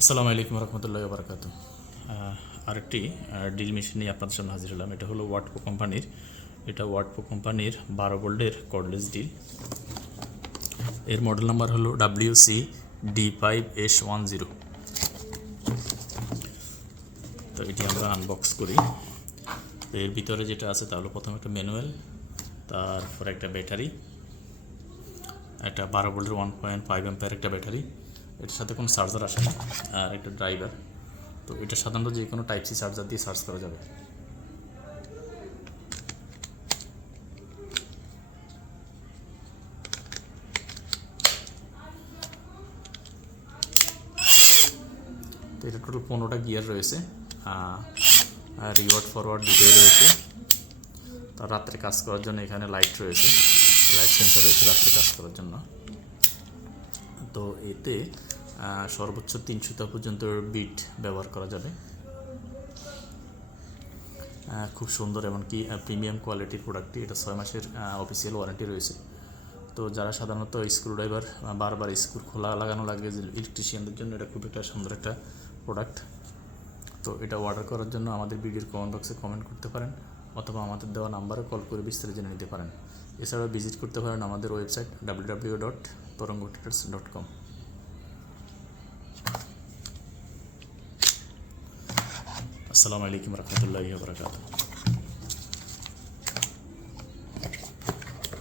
আসসালামু আলাইকুম রহমতুল্লাহি বারাকাতু। আরেকটি ড্রিল মেশিন নিয়ে আপনাদের সামনে হাজির হলাম। এটা হলো ওয়াটপো কোম্পানির। এটা ওয়াটপো কোম্পানির 12 ভোল্টের কর্ডলেস ড্রিল। এর মডেল নাম্বার হলো WC-D5S10। তো এটি আমরা আনবক্স করি। তো এর ভিতরে যেটা আছে তা হলো প্রথমে একটা ম্যানুয়াল, তারপর একটা ব্যাটারি, একটা 12 ভোল্টের 1.5 অ্যাম্পিয়ার একটা ব্যাটারি, এটার সাথে কোনো চার্জার আসে না, আর একটা ড্রাইভার। তো এটা সাধারণত যে কোনো টাইপ সি চার্জার দিয়ে চার্জ করা যাবে। তো এটা টোটাল 15টা গিয়ার রয়েছে, রিওয়ার্ড ফরওয়ার্ড দুটোই রয়েছে। তার রাত্রে কাজ করার জন্য এখানে লাইট রয়েছে, লাইট সেন্সর রয়েছে রাত্রে কাজ করার জন্য। তো এতে সর্বোচ্চ 300টা পর্যন্ত বিট ব্যবহার করা যাবে। খুব সুন্দর, এমনকি প্রিমিয়াম কোয়ালিটির প্রোডাক্টটি। এটা 6 মাসের অফিসিয়াল ওয়ারেন্টি রয়েছে। তো যারা সাধারণত স্ক্রুড্রাইভার বারবার স্ক্রু খোলা লাগানো লাগে, যে ইলেকট্রিশিয়ানদের জন্য এটা খুব একটা সুন্দর একটা প্রোডাক্ট। তো এটা অর্ডার করার জন্য আমাদের ভিডিওর কমেন্ট বক্সে কমেন্ট করতে পারেন, অথবা আমাদের দেওয়া নাম্বারে কল করে বিস্তারিত জেনে নিতে পারেন। এছাড়াও ভিজিট করতে পারেন আমাদের ওয়েবসাইট www.torongotraders.com। আসসালামু আলাইকুম রহমতুল্লাহি বারাকাতুহু।